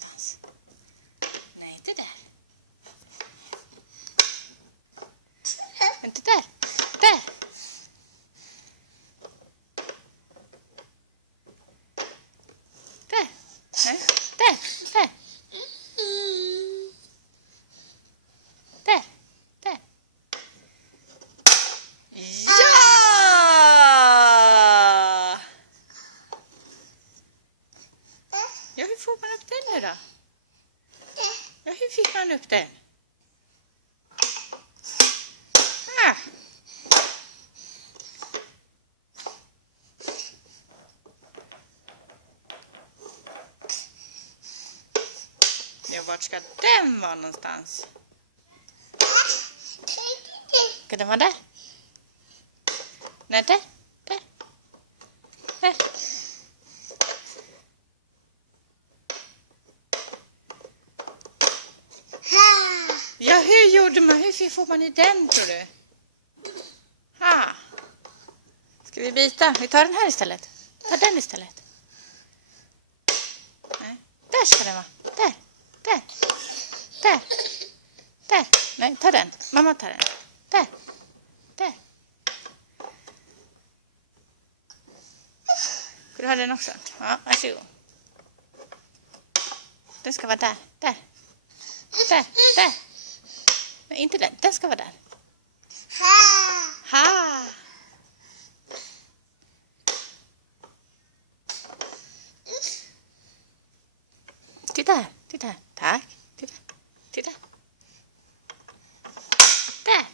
någonstans? Nej, inte där. Inte där. Där. Där. Nej, där. Där. Där. Där. Ja! Ja, hur får man upp den nu då? Ja, hur fick man upp den? Ah. Ja, vart ska den vara någonstans? Ska den vara där? Nej, där. Där. Där. Ja, hur gjorde man? Hur får man i den, tror du? Ha. Ska vi byta? Vi tar den här istället. Ta den istället. Nej. Där ska den vara. Där. Där. Där. Där. Nej, ta den. Mamma tar den. Där. Där. Ska du ha den också? Ja, varsågod. Den ska vara där. Där. Där. Där. Nej, inte den. Den ska vara där. Ha! Titta, titta. Tack. Titta. Titta. Där.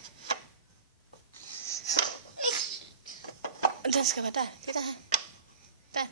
Den ska vara där. Titta här. Där.